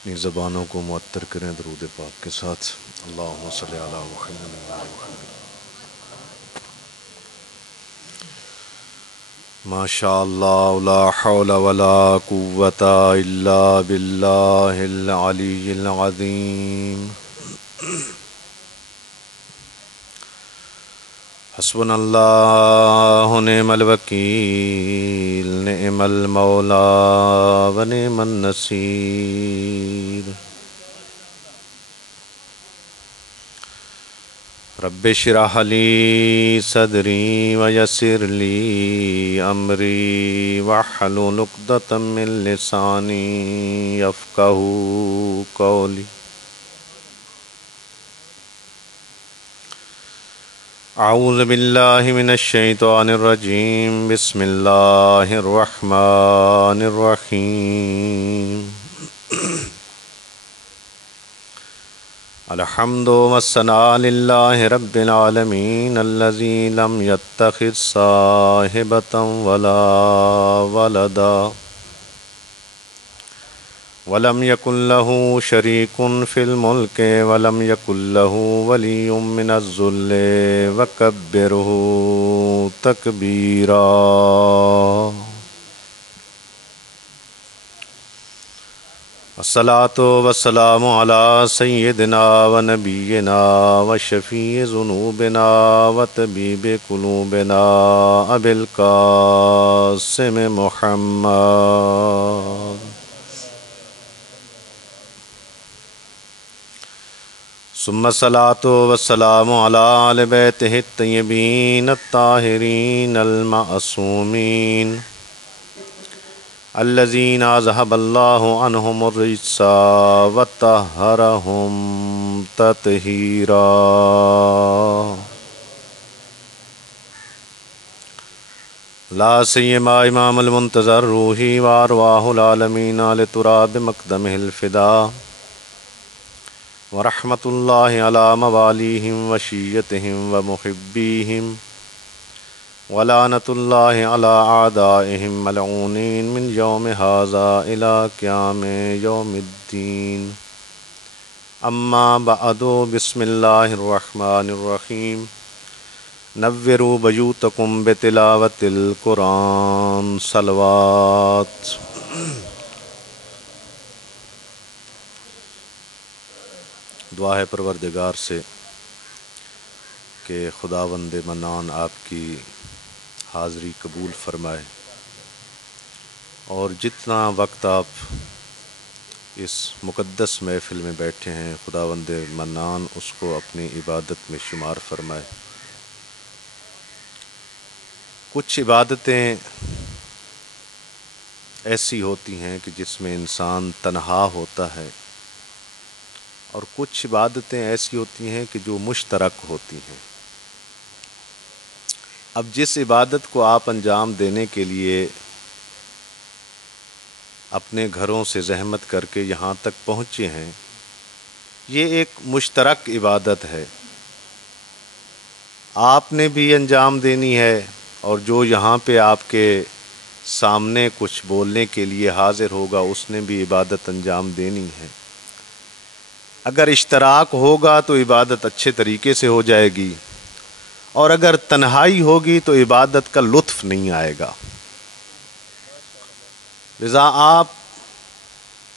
اپنی زبانوں کو معطر کریں درود پاک کے ساتھ۔ اللہم صلی علی محمد وعلی محمد۔ ما شاء اللہ لا حول ولا قوة الا باللہ العلی العظیم۔ حسبنا اللہ نعم الوکیل نعم المولا ونعم النصیر۔ رب اشرح لی صدری ویسر لی امری واحلل عقدۃ من لسانی یفقہوا قولی۔ اعوذ باللہ من الشیطان الرجیم، بسم اللہ الرحمن الرحیم۔ الحمد والثناء للہ رب العالمین الذی لم یتخذ صاحبۃ ولا ولدا ولم یکن لہ شریک فی الملک ولم یکن لہ ولی من الذل وکبرہ تکبیرا۔ الصلاۃ والسلام علی سیدنا و نبینا و شفیع ذنوبنا و طبیب قلوبنا ابی القاسم محمد ثم الصلاۃ والسلام علی آل بیتہ الطیبین الطاہرین المعصومین الذین اذھب اللہ عنہم الرجس وطہرہم تطہیرا۔ لا سیما امام المنتظر روحی وارواح العالمین لتراب مقدمہ الفداء ورحمۃ اللہ علی موالیہم وشیتہم ومحبیہم ولعنۃ اللہ علی اعدائہم ملعونین من یوم ھذا الی قیام یوم الدین۔ اما بعد، بسم اللہ الرحمن الرحیم۔ نوروا بیوتکم بتلاوت القرآن صلوات۔ دعا ہے پروردگار سے کہ خداوند منان آپ کی حاضری قبول فرمائے، اور جتنا وقت آپ اس مقدس محفل میں بیٹھے ہیں خداوند منان اس کو اپنی عبادت میں شمار فرمائے۔ کچھ عبادتیں ایسی ہوتی ہیں کہ جس میں انسان تنہا ہوتا ہے، اور کچھ عبادتیں ایسی ہوتی ہیں کہ جو مشترک ہوتی ہیں۔ اب جس عبادت کو آپ انجام دینے کے لیے اپنے گھروں سے زحمت کر کے یہاں تک پہنچے ہیں، یہ ایک مشترک عبادت ہے، آپ نے بھی انجام دینی ہے، اور جو یہاں پہ آپ کے سامنے کچھ بولنے کے لیے حاضر ہوگا اس نے بھی عبادت انجام دینی ہے۔ اگر اشتراک ہوگا تو عبادت اچھے طریقے سے ہو جائے گی، اور اگر تنہائی ہوگی تو عبادت کا لطف نہیں آئے گا۔ لذا آپ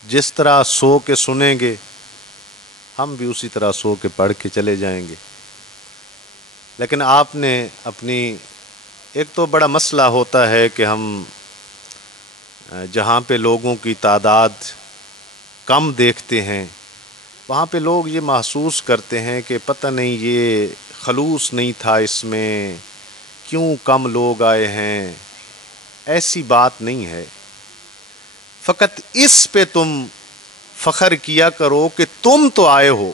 جس طرح سو کے سنیں گے ہم بھی اسی طرح سو کے پڑھ کے چلے جائیں گے، لیکن آپ نے اپنی ایک تو بڑا مسئلہ ہوتا ہے کہ ہم جہاں پہ لوگوں کی تعداد کم دیکھتے ہیں وہاں پہ لوگ یہ محسوس کرتے ہیں کہ پتہ نہیں یہ خلوص نہیں تھا اس میں، کیوں کم لوگ آئے ہیں۔ ایسی بات نہیں ہے، فقط اس پہ تم فخر کیا کرو کہ تم تو آئے ہو،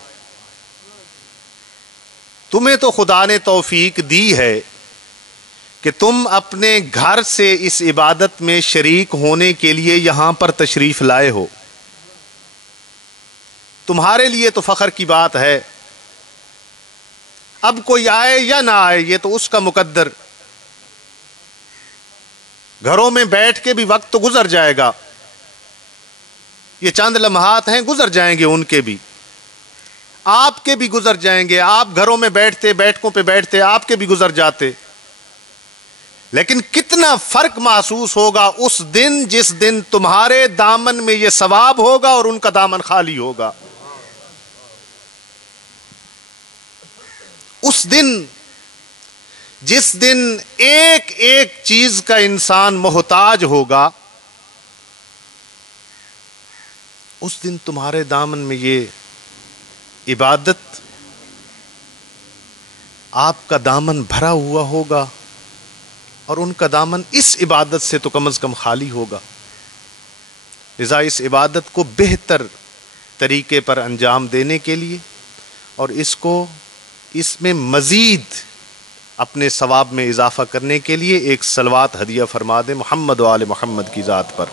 تمہیں تو خدا نے توفیق دی ہے کہ تم اپنے گھر سے اس عبادت میں شریک ہونے کے لیے یہاں پر تشریف لائے ہو۔ تمہارے لیے تو فخر کی بات ہے، اب کوئی آئے یا نہ آئے یہ تو اس کا مقدر، گھروں میں بیٹھ کے بھی وقت تو گزر جائے گا، یہ چند لمحات ہیں، گزر جائیں گے، ان کے بھی، آپ کے بھی گزر جائیں گے. آپ گھروں میں بیٹھتے، بیٹھکوں پہ بیٹھتے، آپ کے بھی گزر جاتے. لیکن کتنا فرق محسوس ہوگا اس دن جس دن تمہارے دامن میں یہ ثواب ہوگا اور ان کا دامن خالی ہوگا. اس دن جس دن ایک ایک چیز کا انسان محتاج ہوگا، اس دن تمہارے دامن میں یہ عبادت، آپ کا دامن بھرا ہوا ہوگا اور ان کا دامن اس عبادت سے تو کم از کم خالی ہوگا. لذا اس عبادت کو بہتر طریقے پر انجام دینے کے لیے اور اس میں مزید اپنے ثواب میں اضافہ کرنے کے لیے ایک صلوات ہدیہ فرما دیں محمد و آل محمد کی ذات پر.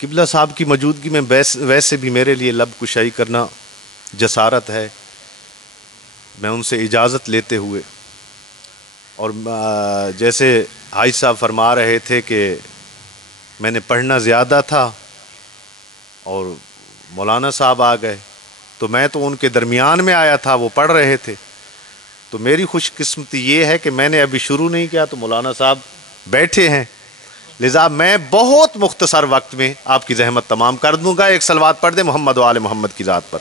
قبلہ صاحب کی موجودگی میں ویسے بھی میرے لیے لب کشائی کرنا جسارت ہے. میں ان سے اجازت لیتے ہوئے، اور جیسے حاج صاحب فرما رہے تھے کہ میں نے پڑھنا زیادہ تھا اور مولانا صاحب آ گئے، تو میں تو ان کے درمیان میں آیا تھا، وہ پڑھ رہے تھے. تو میری خوش قسمتی یہ ہے کہ میں نے ابھی شروع نہیں کیا تو مولانا صاحب بیٹھے ہیں. لذا میں بہت مختصر وقت میں آپ کی زحمت تمام کر دوں گا. ایک صلوات پڑھ دیں محمد و آل محمد کی ذات پر.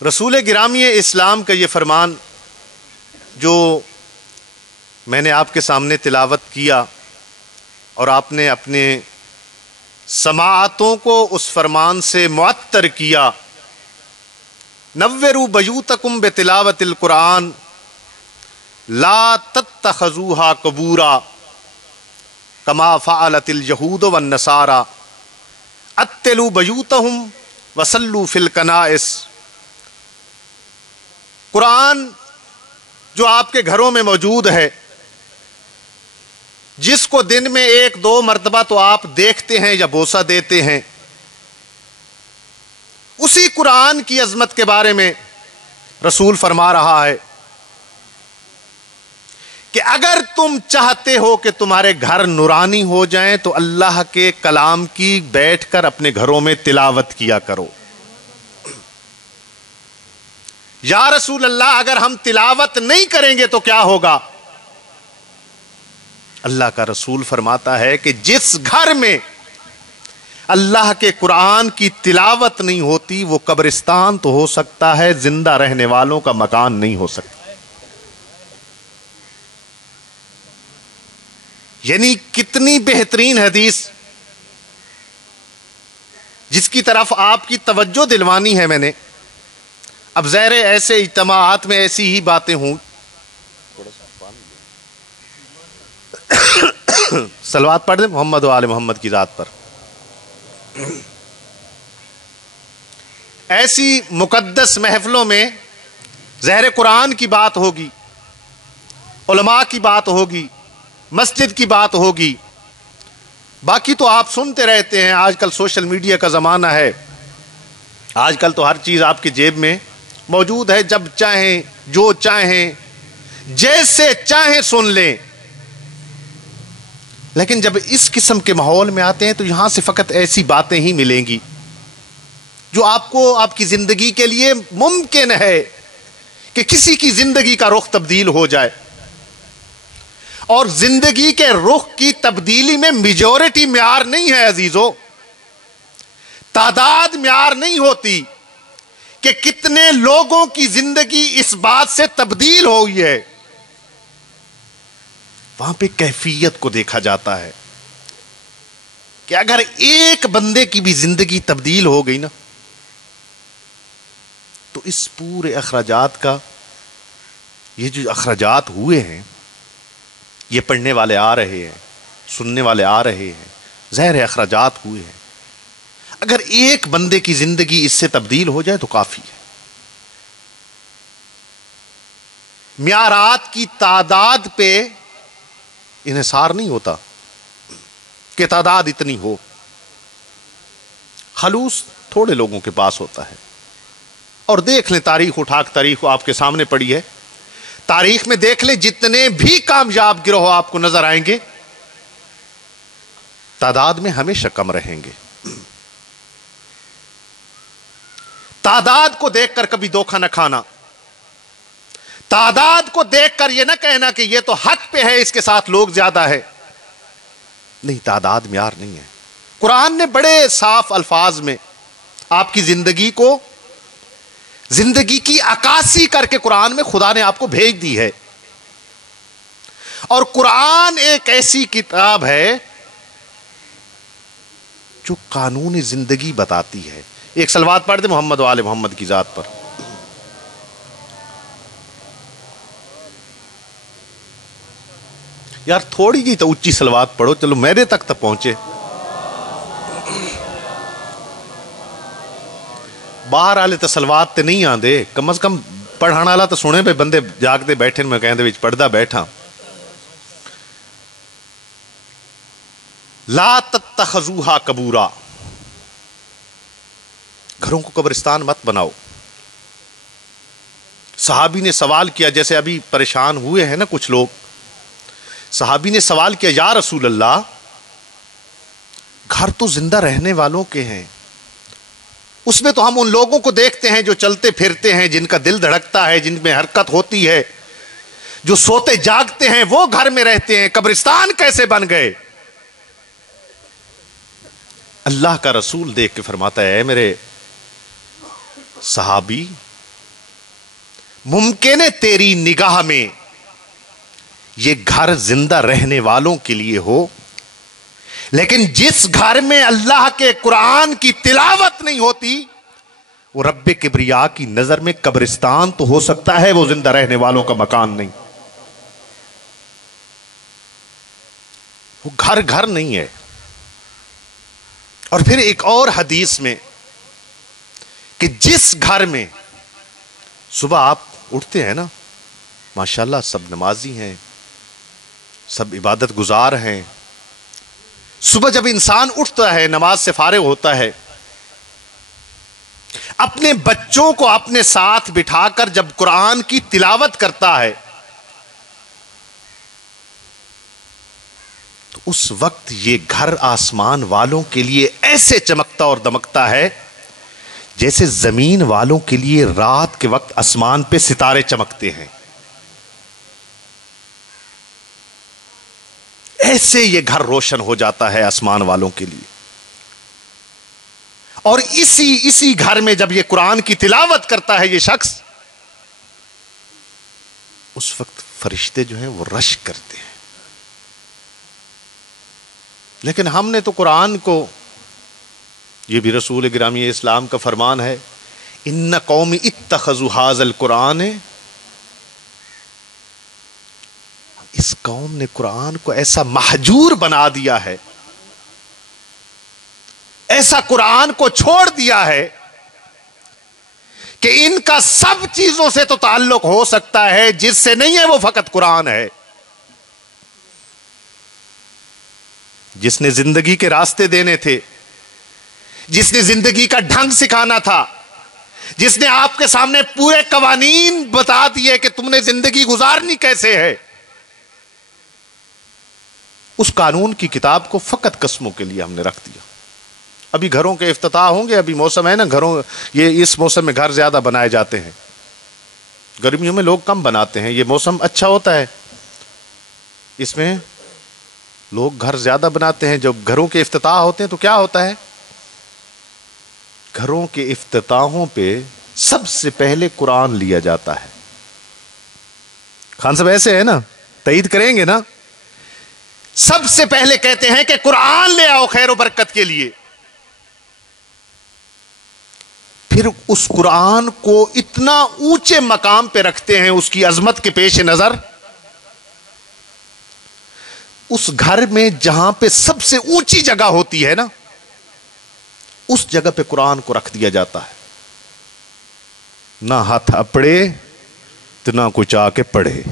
رسول گرامی اسلام کا یہ فرمان جو میں نے آپ کے سامنے تلاوت کیا اور آپ نے اپنے سماعتوں کو اس فرمان سے معطر کیا، نوروا بیوتکم بتلاوت القرآن لا تتخذوها قبورا کما فعلت اليہود والنصارى اتلوا بیوتہم وصلوا فی الکنائس. قرآن جو آپ کے گھروں میں موجود ہے، جس کو دن میں 1-2 مرتبہ تو آپ دیکھتے ہیں یا بوسہ دیتے ہیں، اسی قرآن کی عظمت کے بارے میں رسول فرما رہا ہے کہ اگر تم چاہتے ہو کہ تمہارے گھر نورانی ہو جائیں تو اللہ کے کلام کی بیٹھ کر اپنے گھروں میں تلاوت کیا کرو. یا رسول اللہ اگر ہم تلاوت نہیں کریں گے تو کیا ہوگا؟ اللہ کا رسول فرماتا ہے کہ جس گھر میں اللہ کے قرآن کی تلاوت نہیں ہوتی وہ قبرستان تو ہو سکتا ہے، زندہ رہنے والوں کا مکان نہیں ہو سکتا. یعنی کتنی بہترین حدیث جس کی طرف آپ کی توجہ دلوانی ہے میں نے. اب ظاہر ایسے اجتماعات میں ایسی ہی باتیں ہوں. صلوات پڑھ دیں محمد و آل محمد کی ذات پر. ایسی مقدس محفلوں میں ظاہر قرآن کی بات ہوگی، علماء کی بات ہوگی، مسجد کی بات ہوگی. باقی تو آپ سنتے رہتے ہیں. آج کل سوشل میڈیا کا زمانہ ہے، آج کل تو ہر چیز آپ کی جیب میں موجود ہے. جب چاہیں، جو چاہیں، جیسے چاہیں سن لیں. لیکن جب اس قسم کے ماحول میں آتے ہیں تو یہاں سے فقط ایسی باتیں ہی ملیں گی جو آپ کو آپ کی زندگی کے لیے ممکن ہے کہ کسی کی زندگی کا رخ تبدیل ہو جائے. اور زندگی کے رخ کی تبدیلی میں میجورٹی معیار نہیں ہے عزیزو، تعداد معیار نہیں ہوتی کہ کتنے لوگوں کی زندگی اس بات سے تبدیل ہوئی ہے. وہاں پہ کیفیت کو دیکھا جاتا ہے کہ اگر ایک بندے کی بھی زندگی تبدیل ہو گئی نا تو اس پورے اخراجات کا، یہ جو اخراجات ہوئے ہیں، یہ پڑھنے والے آ رہے ہیں، سننے والے آ رہے ہیں، ظاہر اخراجات ہوئے ہیں. اگر ایک بندے کی زندگی اس سے تبدیل ہو جائے تو کافی ہے. معیارات کی تعداد پہ انحصار نہیں ہوتا کہ تعداد اتنی ہو. خلوص تھوڑے لوگوں کے پاس ہوتا ہے. اور دیکھ لیں، تاریخ اٹھا کے تاریخ آپ کے سامنے پڑی ہے تاریخ میں دیکھ لیں جتنے بھی کامیاب گروہ آپ کو نظر آئیں گے تعداد میں ہمیشہ کم رہیں گے. تعداد کو دیکھ کر کبھی دھوکہ نہ کھانا, تعداد کو دیکھ کر یہ نہ کہنا کہ یہ تو حق پہ ہے اس کے ساتھ لوگ زیادہ ہے. نہیں, تعداد معیار نہیں ہے. قرآن نے بڑے صاف الفاظ میں آپ کی زندگی کو, زندگی کی عکاسی کر کے قرآن میں خدا نے آپ کو بھیج دی ہے. اور قرآن ایک ایسی کتاب ہے جو قانون زندگی بتاتی ہے. ایک صلوات پڑھ دے محمد و آل محمد کی ذات پر. یار تھوڑی جی تو اونچی صلوات پڑھو, چلو میرے تک تو پہنچے. باہر والے تو صلوات تے نہیں آندے, کم از کم پڑھان والا تو سنے پہ بندے جاگتے بیٹھے, میں کہندے وچ پڑھدا بیٹھا. لا تتخذوها قبورا, گھروں کو قبرستان مت بناؤ. صحابی نے سوال کیا, جیسے ابھی پریشان ہوئے ہیں نا کچھ لوگ, صحابی نے سوال کیا یا رسول اللہ گھر تو زندہ رہنے والوں کے ہیں, اس میں تو ہم ان لوگوں کو دیکھتے ہیں جو چلتے پھرتے ہیں, جن کا دل دھڑکتا ہے, جن میں حرکت ہوتی ہے, جو سوتے جاگتے ہیں, وہ گھر میں رہتے ہیں, قبرستان کیسے بن گئے؟ اللہ کا رسول دیکھ کے فرماتا ہے, میرے صحابی ممکن ہے تیری نگاہ میں یہ گھر زندہ رہنے والوں کے لیے ہو, لیکن جس گھر میں اللہ کے قرآن کی تلاوت نہیں ہوتی وہ رب کبریا کی نظر میں قبرستان تو ہو سکتا ہے, وہ زندہ رہنے والوں کا مکان نہیں. وہ گھر گھر نہیں ہے. اور پھر ایک اور حدیث میں کہ جس گھر میں صبح آپ اٹھتے ہیں نا, ماشاءاللہ سب نمازی ہیں, سب عبادت گزار ہیں, صبح جب انسان اٹھتا ہے, نماز سے فارغ ہوتا ہے, اپنے بچوں کو اپنے ساتھ بٹھا کر جب قرآن کی تلاوت کرتا ہے تو اس وقت یہ گھر آسمان والوں کے لیے ایسے چمکتا اور دمکتا ہے جیسے زمین والوں کے لیے رات کے وقت آسمان پہ ستارے چمکتے ہیں. ایسے یہ گھر روشن ہو جاتا ہے آسمان والوں کے لیے. اور اسی گھر میں جب یہ قرآن کی تلاوت کرتا ہے یہ شخص, اس وقت فرشتے جو ہیں وہ رشک کرتے ہیں. لیکن ہم نے تو قرآن کو, یہ بھی رسول گرامی اسلام کا فرمان ہے, ان قوم اتخذوا ھذا القرآن, اس قوم نے قرآن کو ایسا مہجور بنا دیا ہے, ایسا قرآن کو چھوڑ دیا ہے کہ ان کا سب چیزوں سے تو تعلق ہو سکتا ہے, جس سے نہیں ہے وہ فقط قرآن ہے. جس نے زندگی کے راستے دینے تھے, جس نے زندگی کا ڈھنگ سکھانا تھا, جس نے آپ کے سامنے پورے قوانین بتا دیے کہ تم نے زندگی گزارنی کیسے ہے, اس قانون کی کتاب کو فقط قسموں کے لیے ہم نے رکھ دیا. ابھی گھروں کے افتتاح ہوں گے, ابھی موسم ہے نا گھروں, یہ اس موسم میں گھر زیادہ بنائے جاتے ہیں, گرمیوں میں لوگ کم بناتے ہیں, یہ موسم اچھا ہوتا ہے, اس میں لوگ گھر زیادہ بناتے ہیں. جب گھروں کے افتتاح ہوتے ہیں تو کیا ہوتا ہے, گھروں کے افتتاحوں پہ سب سے پہلے قرآن لیا جاتا ہے. خان صاحب ایسے ہے نا, تائید کریں گے نا, سب سے پہلے کہتے ہیں کہ قرآن لے آؤ خیر و برکت کے لیے. پھر اس قرآن کو اتنا اونچے مقام پہ رکھتے ہیں اس کی عظمت کے پیش نظر, اس گھر میں جہاں پہ سب سے اونچی جگہ ہوتی ہے نا, اس جگہ پہ قرآن کو رکھ دیا جاتا ہے. نہ ہاتھ اپڑے تو نہ کچھ آ کے پڑھے.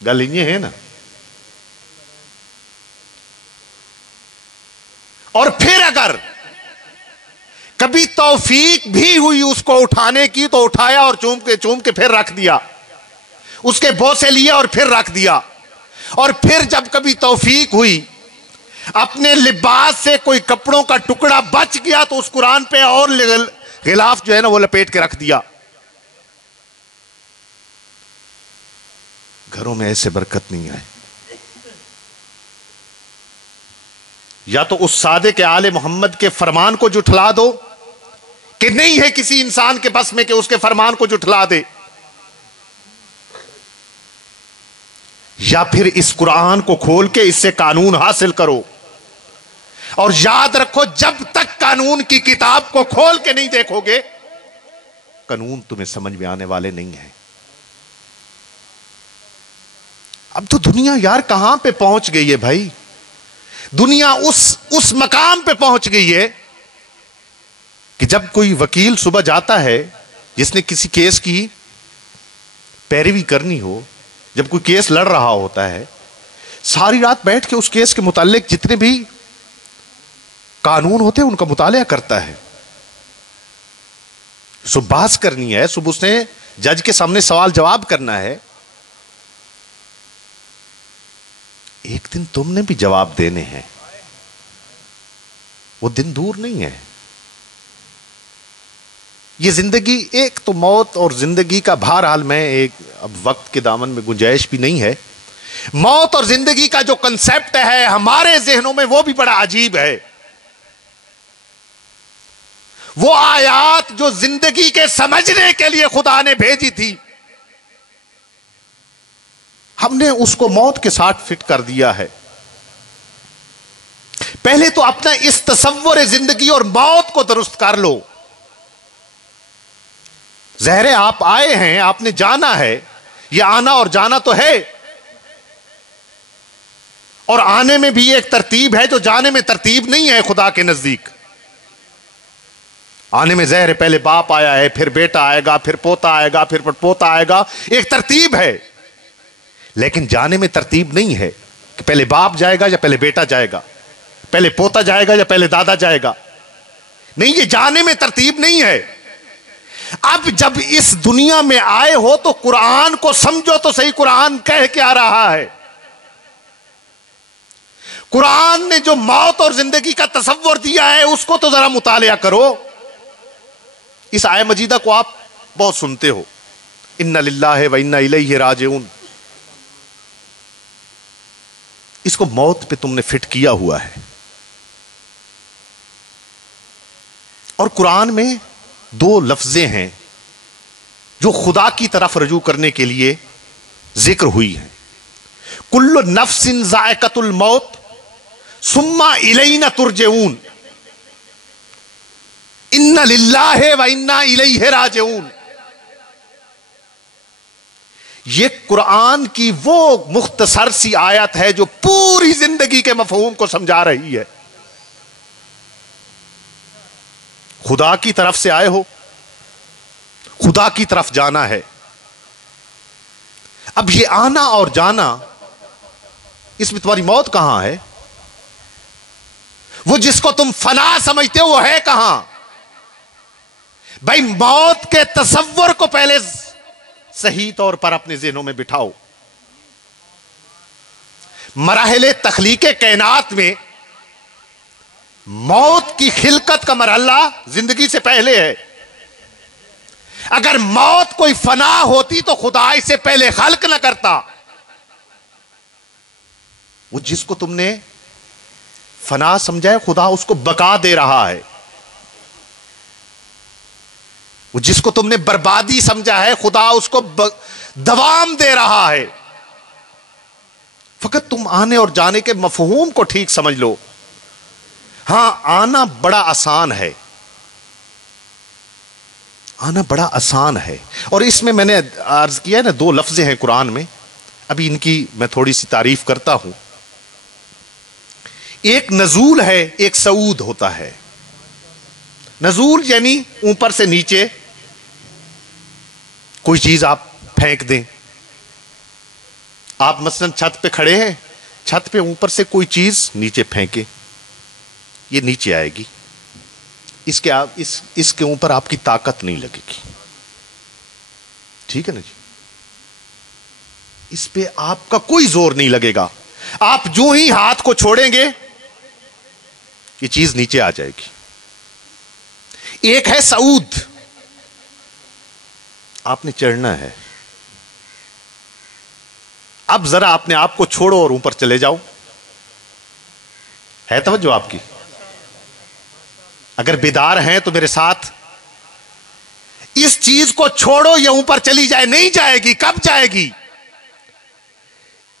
گل یہ ہے نا. اور پھر اگر کبھی توفیق بھی ہوئی اس کو اٹھانے کی تو اٹھایا اور چوم کے پھر رکھ دیا، اس کے بوسے لیے اور پھر رکھ دیا. اور پھر جب کبھی توفیق ہوئی اپنے لباس سے کوئی کپڑوں کا ٹکڑا بچ گیا تو اس قرآن پہ اور غلاف جو ہے نا وہ لپیٹ کے رکھ دیا. گھروں میں ایسے برکت نہیں آئے. یا تو اس صادق آل محمد کے فرمان کو جھٹلا دو کہ نہیں ہے کسی انسان کے بس میں کہ اس کے فرمان کو جھٹلا دے، یا پھر اس قرآن کو کھول کے اس سے قانون حاصل کرو. اور یاد رکھو جب تک قانون کی کتاب کو کھول کے نہیں دیکھو گے قانون تمہیں سمجھ میں آنے والے نہیں ہیں. اب تو دنیا یار کہاں پہ پہنچ گئی ہے بھائی؟ دنیا اس مقام پہ پہنچ گئی ہے کہ جب کوئی وکیل صبح جاتا ہے جس نے کسی کیس کی پیروی کرنی ہو، جب کوئی کیس لڑ رہا ہوتا ہے، ساری رات بیٹھ کے اس کیس کے متعلق جتنے بھی قانون ہوتے ہیں ان کا مطالعہ کرتا ہے. صبح بحث کرنی ہے، صبح اس نے جج کے سامنے سوال جواب کرنا ہے. ایک دن تم نے بھی جواب دینے ہیں، وہ دن دور نہیں ہے. یہ زندگی ایک تو موت اور زندگی کا، بہرحال میں ایک اب وقت کے دامن میں گنجائش بھی نہیں ہے. موت اور زندگی کا جو کنسپٹ ہے ہمارے ذہنوں میں وہ بھی بڑا عجیب ہے. وہ آیات جو زندگی کے سمجھنے کے لیے خدا نے بھیجی تھی ہم نے اس کو موت کے ساتھ فٹ کر دیا ہے. پہلے تو اپنا اس تصور زندگی اور موت کو درست کر لو. ظاہر آپ آئے ہیں، آپ نے جانا ہے، یہ آنا اور جانا تو ہے، اور آنے میں بھی ایک ترتیب ہے جو جانے میں ترتیب نہیں ہے. خدا کے نزدیک آنے میں ظاہر پہلے باپ آیا ہے، پھر بیٹا آئے گا، پھر پوتا آئے گا، پھر پوتا آئے گا، ایک ترتیب ہے. لیکن جانے میں ترتیب نہیں ہے کہ پہلے باپ جائے گا یا پہلے بیٹا جائے گا، پہلے پوتا جائے گا یا پہلے دادا جائے گا. نہیں، یہ جانے میں ترتیب نہیں ہے. اب جب اس دنیا میں آئے ہو تو قرآن کو سمجھو تو صحیح. قرآن کہہ کے آ رہا ہے، قرآن نے جو موت اور زندگی کا تصور دیا ہے اس کو تو ذرا مطالعہ کرو. اس آیہ مجیدہ کو آپ بہت سنتے ہو، اِنَّ لِلَّهِ وَإِنَّا إِلَيْهِ راجعون. اس کو موت پہ تم نے فٹ کیا ہوا ہے. اور قرآن میں دو لفظیں ہیں جو خدا کی طرف رجوع کرنے کے لیے ذکر ہوئی ہیں. کل نفس ذائقۃ الموت ثم الینا ترجعون. ان للہ وانا الیہ راجعون. یہ قرآن کی وہ مختصر سی آیت ہے جو پوری زندگی کے مفہوم کو سمجھا رہی ہے. خدا کی طرف سے آئے ہو، خدا کی طرف جانا ہے. اب یہ آنا اور جانا، اس میں تمہاری موت کہاں ہے؟ وہ جس کو تم فنا سمجھتے ہو وہ ہے کہاں؟ بھائی موت کے تصور کو پہلے صحیح طور پر اپنے ذہنوں میں بٹھاؤ. مراحل تخلیق کائنات میں موت کی خلقت کا مرحلہ زندگی سے پہلے ہے. اگر موت کوئی فنا ہوتی تو خدا اسے پہلے خلق نہ کرتا. وہ جس کو تم نے فنا سمجھا ہے خدا اس کو بقا دے رہا ہے. وہ جس کو تم نے بربادی سمجھا ہے خدا اس کو دوام دے رہا ہے. فقط تم آنے اور جانے کے مفہوم کو ٹھیک سمجھ لو. ہاں، آنا بڑا آسان ہے، آنا بڑا آسان ہے. اور اس میں نے عرض کیا ہے نا، دو لفظ ہیں قرآن میں، ابھی ان کی میں تھوڑی سی تعریف کرتا ہوں. ایک نزول ہے، ایک صعود ہوتا ہے. نزول یعنی اوپر سے نیچے کوئی چیز آپ پھینک دیں. آپ مثلا چھت پہ کھڑے ہیں، چھت پہ اوپر سے کوئی چیز نیچے پھینکے، یہ نیچے آئے گی. اس کے اوپر آپ کی طاقت نہیں لگے گی. ٹھیک ہے نا جی؟ اس پہ آپ کا کوئی زور نہیں لگے گا. آپ جو ہی ہاتھ کو چھوڑیں گے یہ چیز نیچے آ جائے گی. ایک ہے صعود، آپ نے چڑھنا ہے. اب ذرا اپنے آپ کو چھوڑو اور اوپر چلے جاؤ. ہے توجہ آپ کی؟ اگر بیدار ہیں تو میرے ساتھ، اس چیز کو چھوڑو، یہ اوپر چلی جائے. نہیں جائے گی. کب جائے گی؟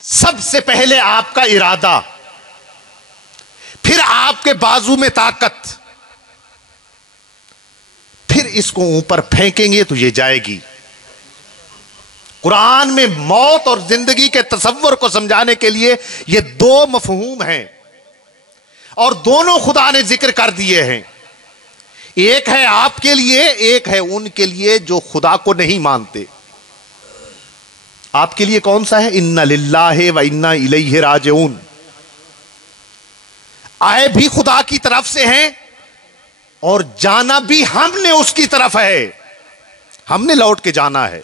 سب سے پہلے آپ کا ارادہ، پھر آپ کے بازو میں طاقت، پھر اس کو اوپر پھینکیں گے تو یہ جائے گی. قرآن میں موت اور زندگی کے تصور کو سمجھانے کے لیے یہ دو مفہوم ہیں، اور دونوں خدا نے ذکر کر دیے ہیں. ایک ہے آپ کے لیے، ایک ہے ان کے لیے جو خدا کو نہیں مانتے. آپ کے لیے کون سا ہے؟ اِنَّ لِلَّهِ وَإِنَّا إِلَيْهِ رَاجِعُونَ. آئے بھی خدا کی طرف سے ہیں اور جانا بھی ہم نے اس کی طرف ہے. ہم نے لوٹ کے جانا ہے.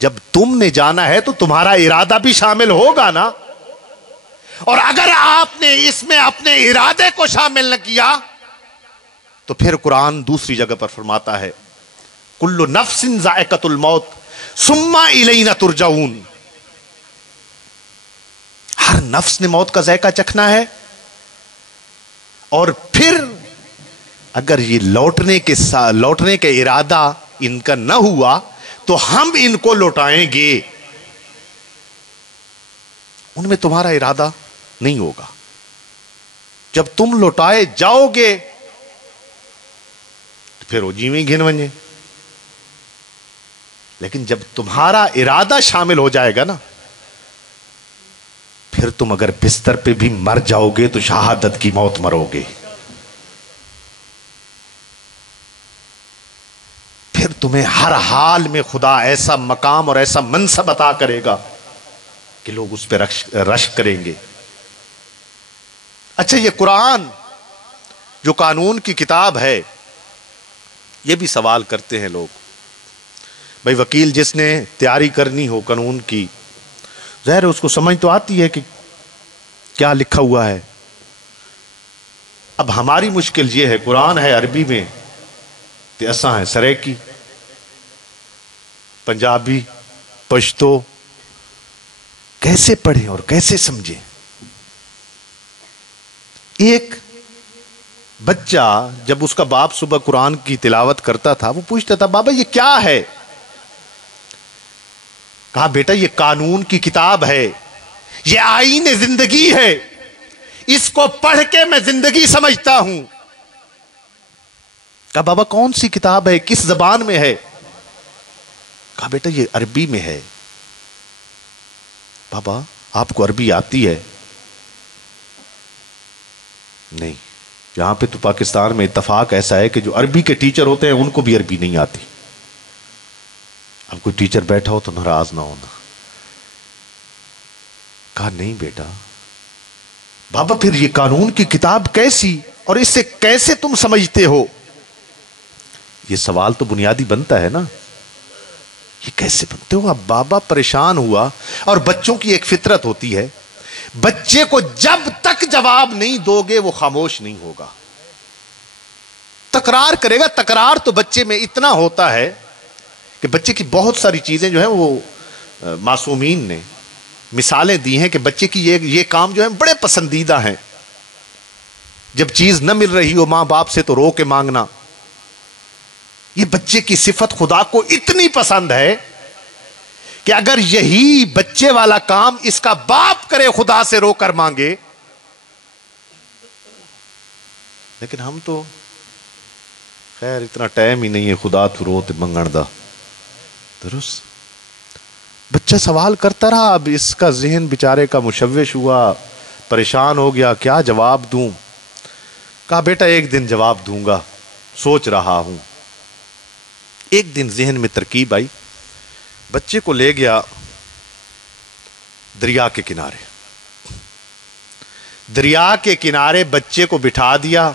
جب تم نے جانا ہے تو تمہارا ارادہ بھی شامل ہوگا نا. اور اگر آپ نے اس میں اپنے ارادے کو شامل نہ کیا تو پھر قرآن دوسری جگہ پر فرماتا ہے کل نفس ذائقۃ الموت ثم الینا ترجعون. ہر نفس نے موت کا ذائقہ چکھنا ہے، اور پھر اگر یہ لوٹنے کا ارادہ ان کا نہ ہوا تو ہم ان کو لوٹائیں گے. ان میں تمہارا ارادہ نہیں ہوگا. جب تم لوٹائے جاؤ گے تو پھر وہ جیویں گھن ونجے. لیکن جب تمہارا ارادہ شامل ہو جائے گا نا، پھر تم اگر بستر پہ بھی مر جاؤ گے تو شہادت کی موت مرو گے. پھر تمہیں ہر حال میں خدا ایسا مقام اور ایسا منصب عطا کرے گا کہ لوگ اس پہ رشک کریں گے. اچھا، یہ قرآن جو قانون کی کتاب ہے، یہ بھی سوال کرتے ہیں لوگ. بھائی وکیل جس نے تیاری کرنی ہو قانون کی، ظاہر ہے اس کو سمجھ تو آتی ہے کہ کیا لکھا ہوا ہے. اب ہماری مشکل یہ ہے، قرآن ہے عربی میں تے اساں ہے سریکی، پنجابی، پشتو. کیسے پڑھیں اور کیسے سمجھیں؟ ایک بچہ جب اس کا باپ صبح قرآن کی تلاوت کرتا تھا، وہ پوچھتا تھا بابا یہ کیا ہے؟ کہا بیٹا یہ قانون کی کتاب ہے، یہ آئین زندگی ہے، اس کو پڑھ کے میں زندگی سمجھتا ہوں. کہا بابا کون سی کتاب ہے، کس زبان میں ہے؟ کہا بیٹا یہ عربی میں ہے. بابا آپ کو عربی آتی ہے؟ نہیں. یہاں پہ تو پاکستان میں اتفاق ایسا ہے کہ جو عربی کے ٹیچر ہوتے ہیں ان کو بھی عربی نہیں آتی. اب کوئی ٹیچر بیٹھا ہو تو ناراض نہ ہونا. کہا نہیں بیٹا. بابا پھر یہ قانون کی کتاب کیسی، اور اس سے کیسے تم سمجھتے ہو؟ یہ سوال تو بنیادی بنتا ہے نا، یہ کیسے بنتے ہو؟ اب بابا پریشان ہوا. اور بچوں کی ایک فطرت ہوتی ہے، بچے کو جب تک جواب نہیں دو گے وہ خاموش نہیں ہوگا، تکرار کرے گا. تکرار تو بچے میں اتنا ہوتا ہے کہ بچے کی بہت ساری چیزیں جو ہیں وہ معصومین نے مثالیں دی ہیں کہ بچے کی یہ کام جو ہے بڑے پسندیدہ ہیں. جب چیز نہ مل رہی ہو ماں باپ سے تو رو کے مانگنا، یہ بچے کی صفت خدا کو اتنی پسند ہے کہ اگر یہی بچے والا کام اس کا باپ کرے، خدا سے رو کر مانگے. لیکن ہم تو خیر اتنا ٹائم ہی نہیں ہے خدا تو روت منگن دا. درست. بچہ سوال کرتا رہا. اب اس کا ذہن بیچارے کا مشوش ہوا، پریشان ہو گیا، کیا جواب دوں؟ کہا بیٹا ایک دن جواب دوں گا، سوچ رہا ہوں. ایک دن ذہن میں ترکیب آئی، بچے کو لے گیا دریا کے کنارے. دریا کے کنارے بچے کو بٹھا دیا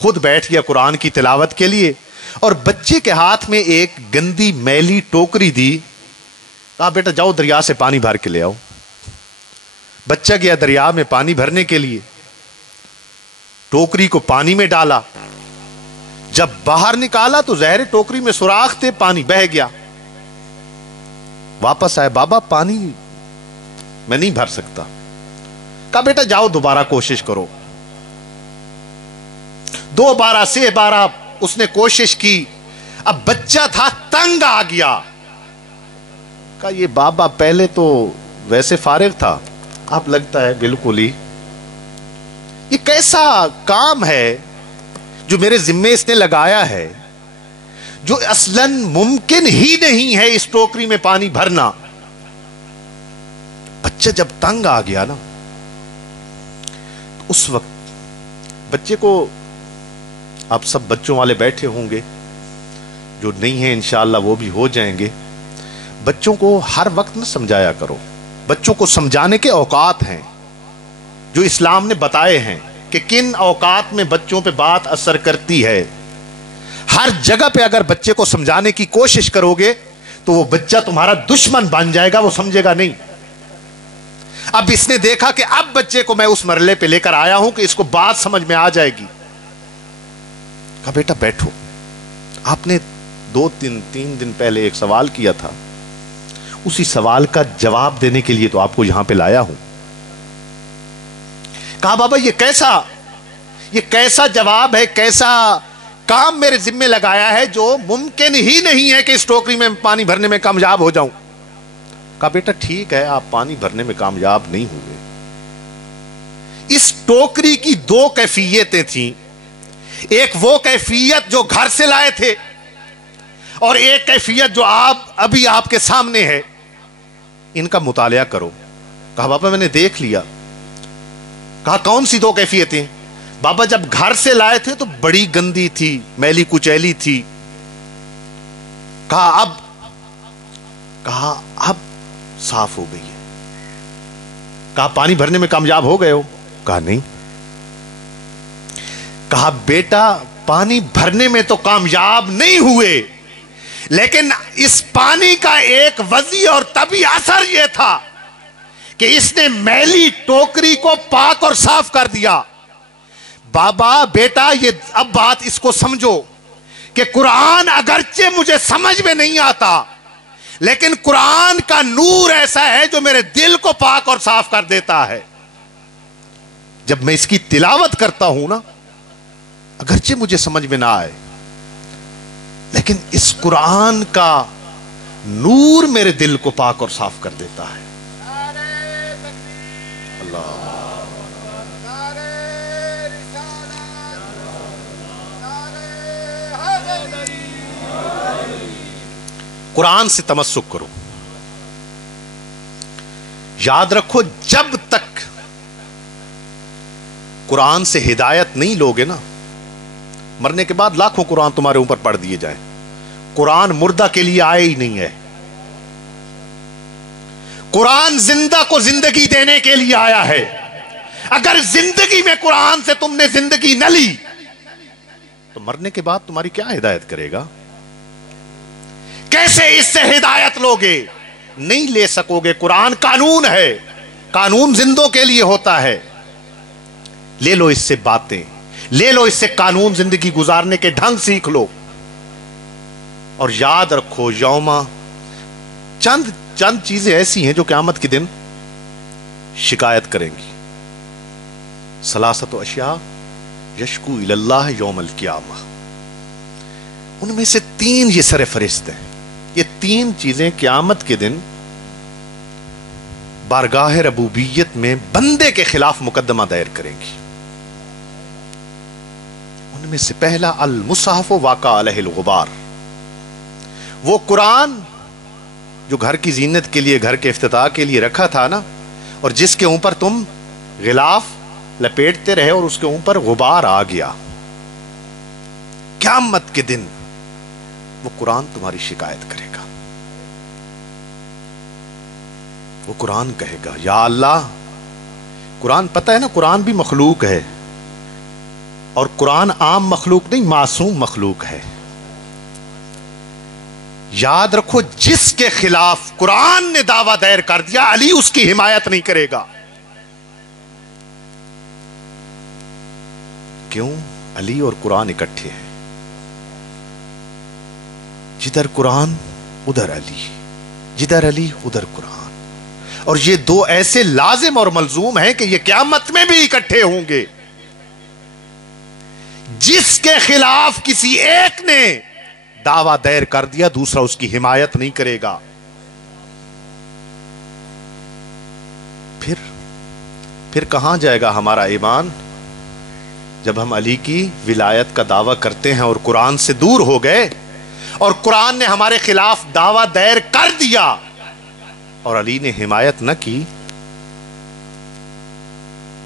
خود بیٹھ گیا قرآن کی تلاوت کے لیے، اور بچے کے ہاتھ میں ایک گندی میلی ٹوکری دی، کہا بیٹا جاؤ دریا سے پانی بھر کے لے آؤ۔ بچہ گیا دریا میں پانی بھرنے کے لیے، ٹوکری کو پانی میں ڈالا، جب باہر نکالا تو ظاہر ٹوکری میں سوراخ تھے، پانی بہہ گیا۔ واپس آئے، بابا پانی میں نہیں بھر سکتا۔ کہا بیٹا جاؤ دوبارہ کوشش کرو۔ 2 بار سے بار اس نے کوشش کی، اب بچہ تھا تنگ آ گیا۔ کہا یہ بابا پہلے تو ویسے فارغ تھا، اب لگتا ہے بالکل ہی، یہ کیسا کام ہے جو میرے ذمے اس نے لگایا ہے، جو اصلاً ممکن ہی نہیں ہے اس ٹوکری میں پانی بھرنا۔ بچہ جب تنگ آ گیا نا، اس وقت بچے کو، آپ سب بچوں والے بیٹھے ہوں گے، جو نہیں ہیں انشاءاللہ وہ بھی ہو جائیں گے، بچوں کو ہر وقت نہ سمجھایا کرو۔ بچوں کو سمجھانے کے اوقات ہیں جو اسلام نے بتائے ہیں کہ کن اوقات میں بچوں پہ بات اثر کرتی ہے۔ ہر جگہ پہ اگر بچے کو سمجھانے کی کوشش کرو گے تو وہ بچہ تمہارا دشمن بن جائے گا، وہ سمجھے گا نہیں۔ اب اس نے دیکھا کہ اب بچے کو میں اس مرحلے پہ لے کر آیا ہوں کہ اس کو بات سمجھ میں آ جائے گی۔ کہا بیٹا بیٹھو، آپ نے 2-3 دن پہلے ایک سوال کیا تھا، اسی سوال کا جواب دینے کے لیے تو آپ کو یہاں پہ لایا ہوں۔ کہا بابا یہ کیسا جواب ہے، کیسا کام میرے ذمے لگایا ہے جو ممکن ہی نہیں ہے کہ اس ٹوکری میں پانی بھرنے میں کامیاب ہو جاؤں۔ کہا بیٹا ٹھیک ہے، آپ پانی بھرنے میں کامیاب نہیں ہوئے۔ اس ٹوکری کی 2 کیفیتیں تھیں، ایک وہ کیفیت جو گھر سے لائے تھے، اور ایک کیفیت جو ابھی آپ کے سامنے ہے، ان کا مطالعہ کرو۔ کہا بابا میں نے دیکھ لیا۔ کہا کون سی 2 کیفیتیں؟ بابا جب گھر سے لائے تھے تو بڑی گندی تھی، میلی کچیلی تھی۔ کہا اب صاف ہو گئی ہے۔ کہا پانی بھرنے میں کامیاب ہو گئے ہو؟ کہا نہیں۔ کہا بیٹا پانی بھرنے میں تو کامیاب نہیں ہوئے، لیکن اس پانی کا ایک وضعی اور طبعی اثر یہ تھا کہ اس نے میلی ٹوکری کو پاک اور صاف کر دیا۔ بابا بیٹا یہ اب بات اس کو سمجھو کہ قرآن اگرچہ مجھے سمجھ میں نہیں آتا، لیکن قرآن کا نور ایسا ہے جو میرے دل کو پاک اور صاف کر دیتا ہے۔ جب میں اس کی تلاوت کرتا ہوں نا، اگرچہ مجھے سمجھ میں نہ آئے، لیکن اس قرآن کا نور میرے دل کو پاک اور صاف کر دیتا ہے۔ اللہ قرآن سے تمسک کرو۔ یاد رکھو جب تک قرآن سے ہدایت نہیں لوگے نا، مرنے کے بعد لاکھوں قرآن تمہارے اوپر پڑھ دیے جائیں، قرآن مردہ کے لیے آئے ہی نہیں ہے۔ قرآن زندہ کو زندگی دینے کے لیے آیا ہے۔ اگر زندگی میں قرآن سے تم نے زندگی نہ لی تو مرنے کے بعد تمہاری کیا ہدایت کرے گا؟ کیسے اس سے ہدایت لوگے؟ نہیں لے سکو گے۔ قرآن قانون ہے، قانون زندوں کے لیے ہوتا ہے۔ لے لو اس سے باتیں، لے لو اس سے قانون زندگی گزارنے کے ڈھنگ سیکھ لو، اور یاد رکھو یوما چند چیزیں ایسی ہیں جو قیامت کے دن شکایت کریں گی۔ ثلاثت اشیاء یشکو الی اللہ یوم القیامہ، ان میں سے 3 یہ سر فہرست ہیں۔ یہ 3 چیزیں قیامت کے دن بارگاہ ربوبیت میں بندے کے خلاف مقدمہ دائر کریں گی۔ ان میں سے پہلا المصحف واقع علیہ الغبار، وہ قرآن جو گھر کی زینت کے لیے، گھر کے افتتاح کے لیے رکھا تھا نا، اور جس کے اوپر تم غلاف لپیٹتے رہے اور اس کے اوپر غبار آ گیا، قیامت کے دن وہ قرآن تمہاری شکایت کرے گا۔ وہ قرآن کہے گا، یا اللہ، قرآن پتہ ہے نا قرآن بھی مخلوق ہے، اور قرآن عام مخلوق نہیں، معصوم مخلوق ہے. یاد رکھو، جس کے خلاف قرآن نے دعویٰ دائر کر دیا، علی اس کی حمایت نہیں کرے گا. کیوں؟ علی اور قرآن اکٹھے ہیں. جدھر قرآن ادھر علی، جدھر علی ادھر قرآن. اور یہ دو ایسے لازم اور ملزوم ہیں کہ یہ قیامت میں بھی اکٹھے ہوں گے. جس کے خلاف کسی ایک نے دعویٰ دائر کر دیا، دوسرا اس کی حمایت نہیں کرے گا. پھر کہاں جائے گا ہمارا ایمان؟ جب ہم علی کی ولایت کا دعویٰ کرتے ہیں اور قرآن سے دور ہو گئے، اور قرآن نے ہمارے خلاف دعویٰ دائر کر دیا اور علی نے حمایت نہ کی،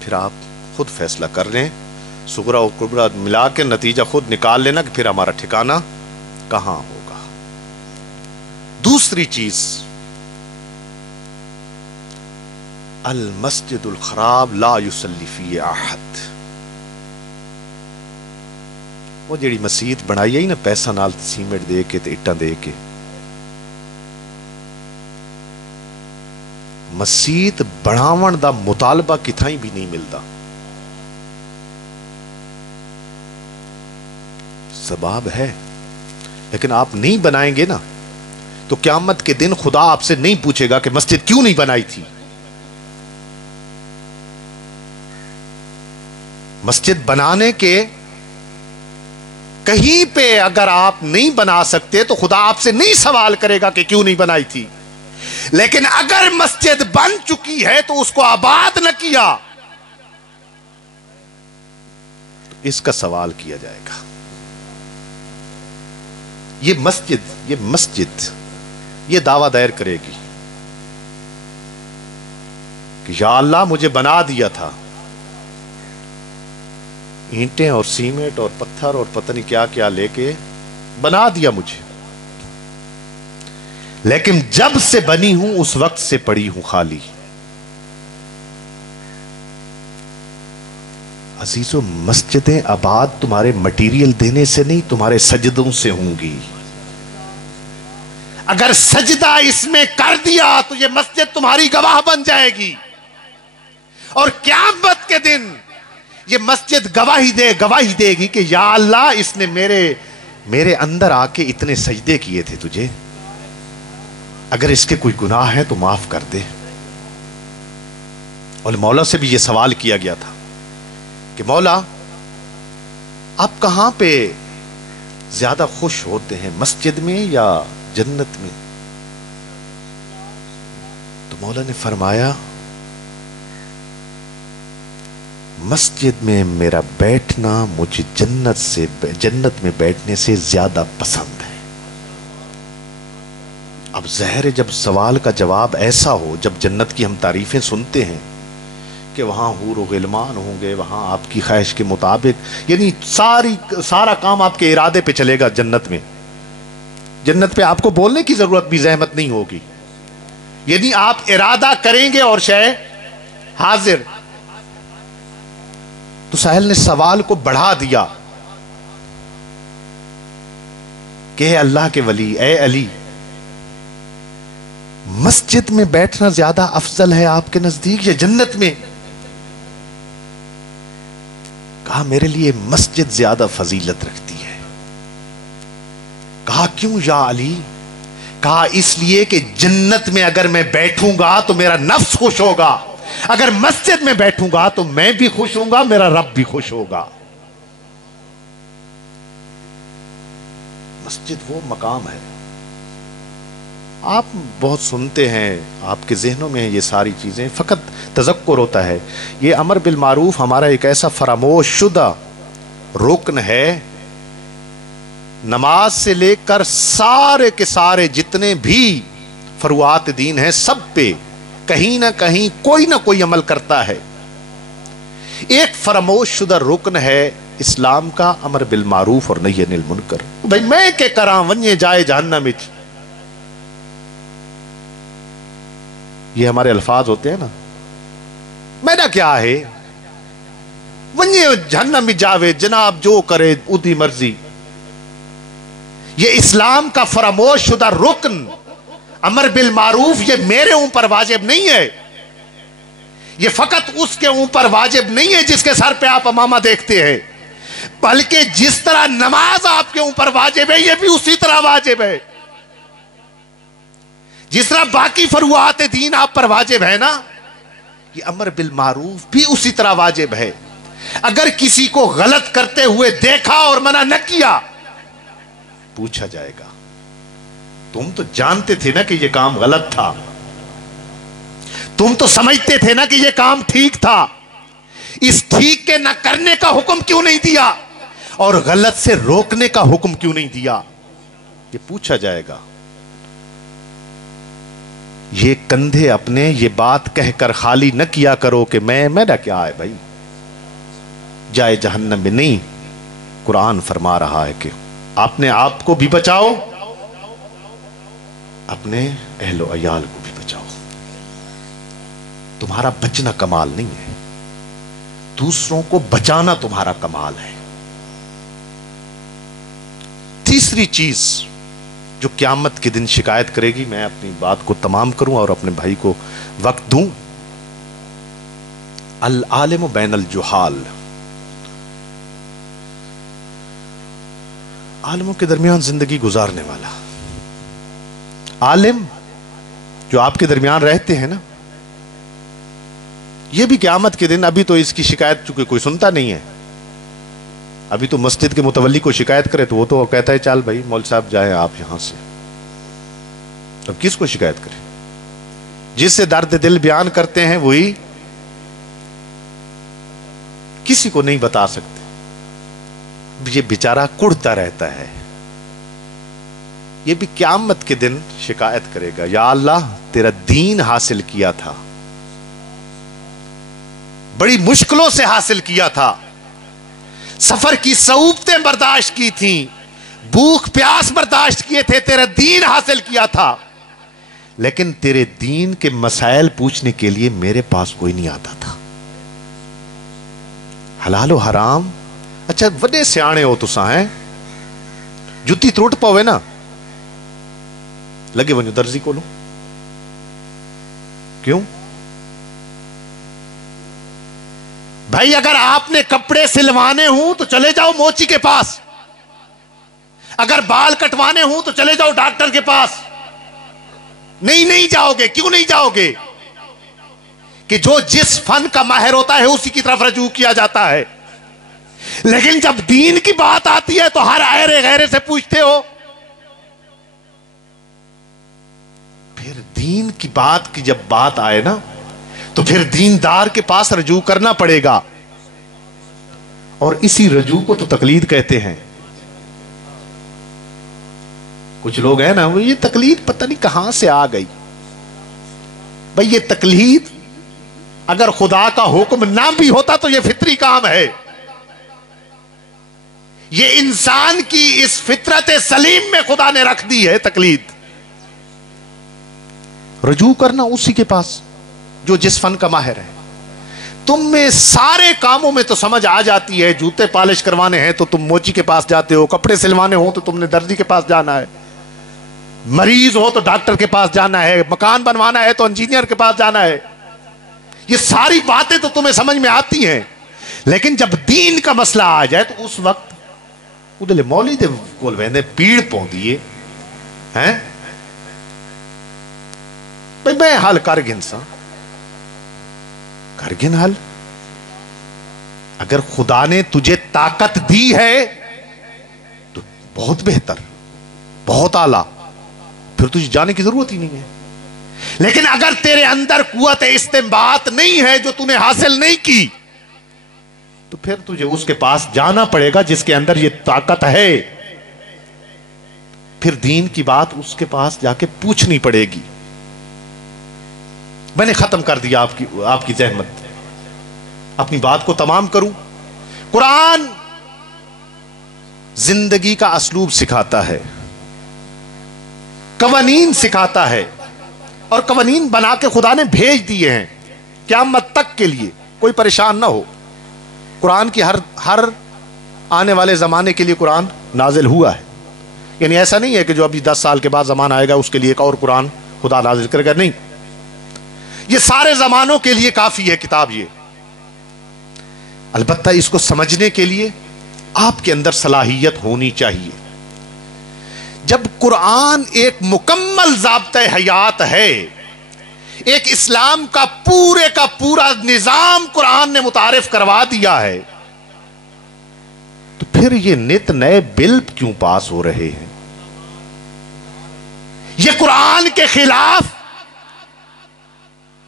پھر آپ خود فیصلہ کر لیں، صغرا اور کبرا ملا کے نتیجہ خود نکال لینا کہ پھر ہمارا ٹھکانہ کہاں ہوگا. دوسری چیز، المسجد الخراب لا یصلی فیہ احد. وہ جیڑی مسجد بنائی ہے نا پیسہ نال سیمنٹ دے کے تے اٹاں دے کے، مسجد بناون دا مطالبہ کتھائیں بھی نہیں ملتا. سباب ہے، لیکن آپ نہیں بنائیں گے نا تو قیامت کے دن خدا آپ سے نہیں پوچھے گا کہ مسجد کیوں نہیں بنائی تھی. مسجد بنانے کے کہیں پہ اگر آپ نہیں بنا سکتے تو خدا آپ سے نہیں سوال کرے گا کہ کیوں نہیں بنائی تھی. لیکن اگر مسجد بن چکی ہے تو اس کو آباد نہ کیا تو اس کا سوال کیا جائے گا. یہ مسجد یہ دعویٰ دائر کرے گی کہ یا اللہ مجھے بنا دیا تھا، اینٹیں اور سیمنٹ اور پتھر اور پتہ نہیں کیا کیا لے کے بنا دیا مجھے، لیکن جب سے بنی ہوں اس وقت سے پڑی ہوں خالی. عزیزو، مسجدیں آباد تمہارے مٹیریل دینے سے نہیں، تمہارے سجدوں سے ہوں گی. اگر سجدہ اس میں کر دیا تو یہ مسجد تمہاری گواہ بن جائے گی، اور قیامت کے دن یہ مسجد گواہی دے گی کہ یا اللہ اس نے میرے اندر آ کے اتنے سجدے کیے تھے تجھے، اگر اس کے کوئی گناہ ہے تو معاف کر دے. اور مولا سے بھی یہ سوال کیا گیا تھا کہ مولا آپ کہاں پہ زیادہ خوش ہوتے ہیں، مسجد میں یا جنت میں؟ تو مولا نے فرمایا مسجد میں میرا بیٹھنا مجھے جنت میں بیٹھنے سے زیادہ پسند ہے. اب ظاہر ہے جب سوال کا جواب ایسا ہو، جب جنت کی ہم تعریفیں سنتے ہیں کہ وہاں حور و غلمان ہوں گے، وہاں آپ کی خواہش کے مطابق، یعنی سارا کام آپ کے ارادے پہ چلے گا. جنت پہ آپ کو بولنے کی ضرورت بھی زحمت نہیں ہوگی، یعنی آپ ارادہ کریں گے اور شے حاضر. تو ساحل نے سوال کو بڑھا دیا کہ اے اللہ کے ولی، اے علی، مسجد میں بیٹھنا زیادہ افضل ہے آپ کے نزدیک یا جنت میں؟ کہا میرے لیے مسجد زیادہ فضیلت رکھتی ہے. کہا کیوں یا علی؟ کہا اس لیے کہ جنت میں اگر میں بیٹھوں گا تو میرا نفس خوش ہوگا، اگر مسجد میں بیٹھوں گا تو میں بھی خوش ہوں گا، میرا رب بھی خوش ہوگا. مسجد وہ مقام ہے. آپ بہت سنتے ہیں، آپ کے ذہنوں میں یہ ساری چیزیں، فقط تذکر ہوتا ہے. یہ امر بالمعروف ہمارا ایک ایسا فراموش شدہ رکن ہے. نماز سے لے کر سارے کے سارے جتنے بھی فروعات دین ہیں، سب پہ کہیں نہ کہیں کوئی نہ کوئی عمل کرتا ہے. ایک فراموش شدہ رکن ہے اسلام کا امر بالمعروف اور نہی عن المنکر. بھائی میں کہ کراں ونجے جائے جہنم وچ، یہ ہمارے الفاظ ہوتے ہیں نا، میرا کیا ہے، ونجے جہنم میں جاوے، جناب جو کرے ادھی مرضی. یہ اسلام کا فراموش شدہ رکن امر بالمعروف یہ میرے اوپر واجب نہیں ہے. یہ فقط اس کے اوپر واجب نہیں ہے جس کے سر پہ آپ امامہ دیکھتے ہیں، بلکہ جس طرح نماز آپ کے اوپر واجب ہے یہ بھی اسی طرح واجب ہے. جس طرح باقی فروعات دین آپ پر واجب ہے نا، یہ امر بالمعروف بھی اسی طرح واجب ہے. اگر کسی کو غلط کرتے ہوئے دیکھا اور منع نہ کیا، پوچھا جائے گا تم تو جانتے تھے نا کہ یہ کام غلط تھا، تم تو سمجھتے تھے نا کہ یہ کام ٹھیک تھا، اس ٹھیک کے نہ کرنے کا حکم کیوں نہیں دیا اور غلط سے روکنے کا حکم کیوں نہیں دیا؟ یہ پوچھا جائے گا. یہ کندھے اپنے یہ بات کہہ کر خالی نہ کیا کرو کہ میرا کیا ہے بھائی، جائے جہنم میں نہیں. قرآن فرما رہا ہے کہ اپنے آپ کو بھی بچاؤ، اپنے اہل و عیال کو بھی بچاؤ. تمہارا بچنا کمال نہیں ہے، دوسروں کو بچانا تمہارا کمال ہے. تیسری چیز جو قیامت کے دن شکایت کرے گی، میں اپنی بات کو تمام کروں اور اپنے بھائی کو وقت دوں. العالم بین الجہال، عالموں کے درمیان زندگی گزارنے والا عالم جو آپ کے درمیان رہتے ہیں نا، یہ بھی قیامت کے دن، ابھی تو اس کی شکایت چونکہ کوئی سنتا نہیں ہے، ابھی تو مسجد کے متولی کو شکایت کرے تو وہ تو کہتا ہے چل بھائی مول صاحب جائیں آپ یہاں سے. اب کس کو شکایت کرے؟ جس سے درد دل بیان کرتے ہیں وہی کسی کو نہیں بتا سکتے. یہ بیچارہ کڑتا رہتا ہے، یہ بھی قیامت کے دن شکایت کرے گا، یا اللہ تیرا دین حاصل کیا تھا، بڑی مشکلوں سے حاصل کیا تھا، سفر کی صعوبتیں برداشت کی تھیں، بھوک پیاس برداشت کیے تھے، تیرا دین حاصل کیا تھا، لیکن تیرے دین کے مسائل پوچھنے کے لیے میرے پاس کوئی نہیں آتا تھا. حلال و حرام، اچھا وڈے سیانے ہو تساں ہیں، جتی تروٹ پوے نا لگے ونجو درزی کو لو. کیوں بھائی؟ اگر آپ نے کپڑے سلوانے ہوں تو چلے جاؤ موچی کے پاس، اگر بال کٹوانے ہوں تو چلے جاؤ ڈاکٹر کے پاس. نہیں جاؤ گے. کیوں نہیں جاؤ گے؟ کہ جو جس فن کا ماہر ہوتا ہے اسی کی طرف رجوع کیا جاتا ہے. لیکن جب دین کی بات آتی ہے تو ہر ایرے غیرے سے پوچھتے ہو. پھر دین کی بات کی جب بات آئے نا تو پھر دیندار کے پاس رجوع کرنا پڑے گا، اور اسی رجوع کو تو تقلید کہتے ہیں. کچھ لوگ ہیں نا وہ یہ تقلید پتہ نہیں کہاں سے آ گئی. بھئی یہ تقلید اگر خدا کا حکم نہ بھی ہوتا تو یہ فطری کام ہے. یہ انسان کی اس فطرت سلیم میں خدا نے رکھ دی ہے تقلید. رجوع کرنا اسی کے پاس جو جس فن کا ماہر ہے. تم میں سارے کاموں میں تو سمجھ آ جاتی ہے. جوتے پالش کروانے ہیں تو تم موچی کے پاس جاتے ہو، کپڑے سلوانے ہو تو تم نے درزی کے پاس جانا ہے، مریض ہو تو ڈاکٹر کے پاس جانا ہے، مکان بنوانا ہے تو انجینئر کے پاس جانا ہے. یہ ساری باتیں تو تمہیں سمجھ میں آتی ہیں. لیکن جب دین کا مسئلہ آ جائے تو اس وقت ادھلے مولی دے کول ویندے پیڑ پوندیے ہیں بھئی میں حل کر گن سا، کر گن حل. اگر خدا نے تجھے طاقت دی ہے تو بہت بہتر، بہت اعلیٰ، پھر تجھے جانے کی ضرورت ہی نہیں ہے. لیکن اگر تیرے اندر قوت استنباط نہیں ہے جو تُونے حاصل نہیں کی تو پھر تجھے اس کے پاس جانا پڑے گا جس کے اندر یہ طاقت ہے. پھر دین کی بات اس کے پاس جا کے پوچھنی پڑے گی. میں نے ختم کر دیا آپ کی زحمت، اپنی بات کو تمام کروں. قرآن زندگی کا اسلوب سکھاتا ہے، قوانین سکھاتا ہے، اور قوانین بنا کے خدا نے بھیج دیے ہیں قیامت تک کے لیے. کوئی پریشان نہ ہو. قرآن کی ہر آنے والے زمانے کے لیے قرآن نازل ہوا ہے. یعنی ایسا نہیں ہے کہ جو ابھی 10 سال کے بعد زمانہ آئے گا اس کے لیے ایک اور قرآن خدا نازل کرے گا. نہیں، یہ سارے زمانوں کے لیے کافی ہے کتاب. یہ البتہ اس کو سمجھنے کے لیے آپ کے اندر صلاحیت ہونی چاہیے. جب قرآن ایک مکمل ضابطۂ حیات ہے، ایک اسلام کا پورا نظام قرآن نے متعارف کروا دیا ہے، تو پھر یہ نت نئے بل کیوں پاس ہو رہے ہیں؟ یہ قرآن کے خلاف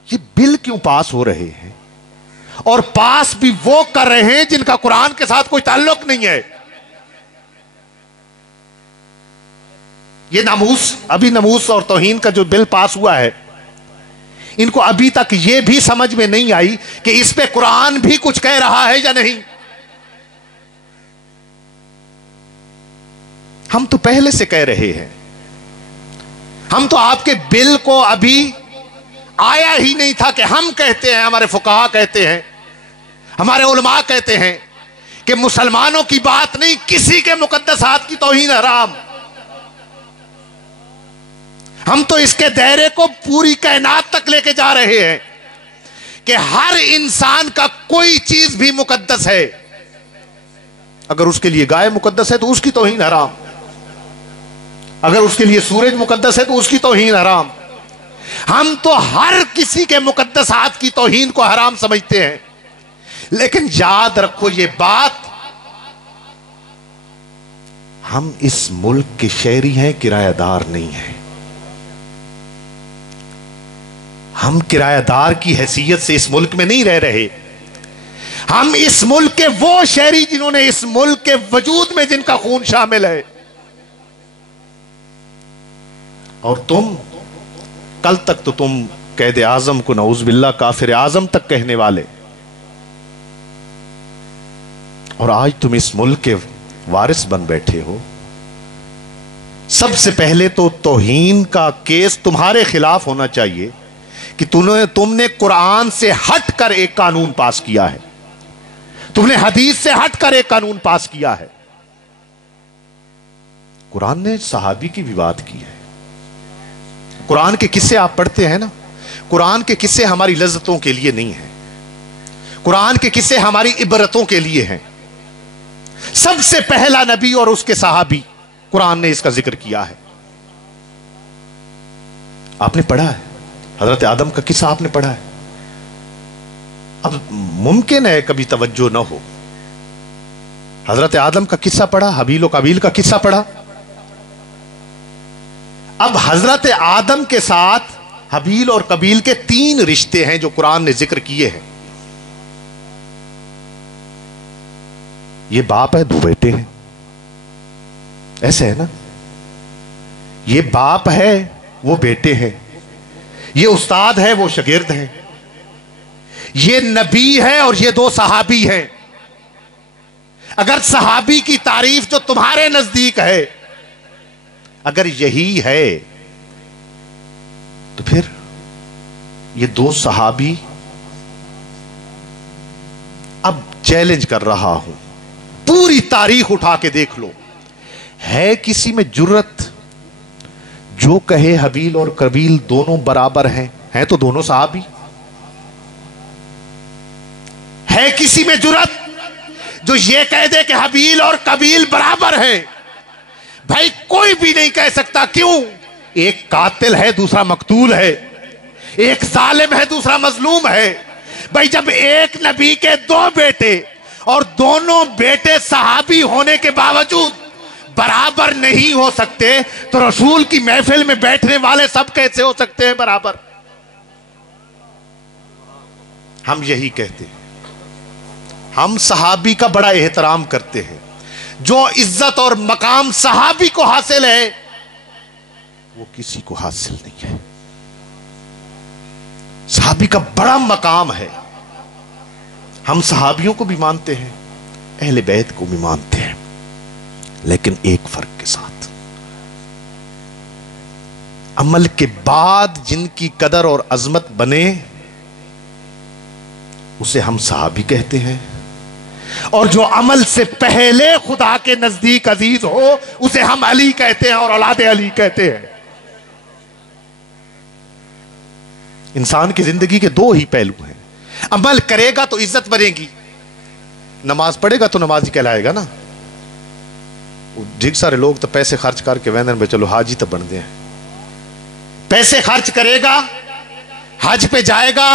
یہ بل کیوں پاس ہو رہے ہیں؟ اور پاس بھی وہ کر رہے ہیں جن کا قرآن کے ساتھ کوئی تعلق نہیں ہے. یہ ناموس اور توہین کا جو بل پاس ہوا ہے، ان کو ابھی تک یہ بھی سمجھ میں نہیں آئی کہ اس پہ قرآن بھی کچھ کہہ رہا ہے یا نہیں. ہم تو پہلے سے کہہ رہے ہیں. ہم تو آپ کے بل کو ابھی آیا ہی نہیں تھا کہ ہم کہتے ہیں، ہمارے فقہا کہتے ہیں، ہمارے علماء کہتے ہیں کہ مسلمانوں کی بات نہیں، کسی کے مقدسات کی توہین حرام. ہم تو اس کے دائرے کو پوری کائنات تک لے کے جا رہے ہیں کہ ہر انسان کا کوئی چیز بھی مقدس ہے. اگر اس کے لیے گائے مقدس ہے تو اس کی توہین حرام. اگر اس کے لیے سورج مقدس ہے تو اس کی توہین حرام. ہم تو ہر کسی کے مقدسات کی توہین کو حرام سمجھتے ہیں. لیکن یاد رکھو یہ بات، ہم اس ملک کے شہری ہیں، کرایہ دار نہیں ہیں. ہم کرایہ دار کی حیثیت سے اس ملک میں نہیں رہ رہے. ہم اس ملک کے وہ شہری جنہوں نے اس ملک کے وجود میں جن کا خون شامل ہے. اور تم کل تک تو تم قید اعظم کو نعوذ باللہ کافر اعظم تک کہنے والے، اور آج تم اس ملک کے وارث بن بیٹھے ہو. سب سے پہلے تو توہین کا کیس تمہارے خلاف ہونا چاہیے کہ تم نے قرآن سے ہٹ کر ایک قانون پاس کیا ہے. تم نے حدیث سے ہٹ کر ایک قانون پاس کیا ہے. قرآن نے صحابی کی بھی بات کی ہے. قرآن کے قصے آپ پڑھتے ہیں نا، قرآن کے قصے ہماری لذتوں کے لیے نہیں ہیں. قرآن کے قصے ہماری عبرتوں کے لیے ہیں. سب سے پہلا نبی اور اس کے صحابی قرآن نے اس کا ذکر کیا ہے. آپ نے پڑھا ہے حضرت آدم کا قصہ، آپ نے پڑھا ہے. اب ممکن ہے کبھی توجہ نہ ہو. حضرت آدم کا قصہ پڑھا، حابیل و قابیل کا قصہ پڑھا. اب حضرت آدم کے ساتھ حابیل اور قابیل کے 3 رشتے ہیں جو قرآن نے ذکر کیے ہیں. یہ باپ ہے، 2 بیٹے ہیں. ایسے ہے نا، یہ باپ ہے، وہ بیٹے ہیں. یہ استاد ہے، وہ شاگرد ہیں. یہ نبی ہے اور یہ 2 صحابی ہیں. اگر صحابی کی تعریف جو تمہارے نزدیک ہے اگر یہی ہے تو پھر یہ 2 صحابی، اب چیلنج کر رہا ہوں، پوری تاریخ اٹھا کے دیکھ لو، ہے کسی میں جرت جو کہے حابیل اور قابیل دونوں برابر ہیں تو دونوں صحابی. ہے کسی میں جرت جو یہ کہہ دے کہ حابیل اور قابیل برابر ہیں؟ بھائی کوئی بھی نہیں کہہ سکتا. کیوں؟ ایک قاتل ہے، دوسرا مقتول ہے. ایک ظالم ہے، دوسرا مظلوم ہے. بھائی جب ایک نبی کے 2 بیٹے اور دونوں بیٹے صحابی ہونے کے باوجود برابر نہیں ہو سکتے تو رسول کی محفل میں بیٹھنے والے سب کیسے ہو سکتے ہیں برابر؟ ہم یہی کہتے ہیں. ہم صحابی کا بڑا احترام کرتے ہیں. جو عزت اور مقام صحابی کو حاصل ہے وہ کسی کو حاصل نہیں ہے. صحابی کا بڑا مقام ہے. ہم صحابیوں کو بھی مانتے ہیں، اہل بیت کو بھی مانتے ہیں، لیکن ایک فرق کے ساتھ. عمل کے بعد جن کی قدر اور عظمت بنے اسے ہم صحابی کہتے ہیں. اور جو عمل سے پہلے خدا کے نزدیک عزیز ہو اسے ہم علی کہتے ہیں اور اولاد علی کہتے ہیں۔ انسان کی زندگی کے دو ہی پہلو ہیں، عمل کرے گا تو عزت بنے گی، نماز پڑھے گا تو نمازی کہلائے گا نا۔ ڈھیک سارے لوگ تو پیسے خرچ کر کے ویندن میں چلو حاجی تو بن دے ہیں، پیسے خرچ کرے گا، حج پہ جائے گا،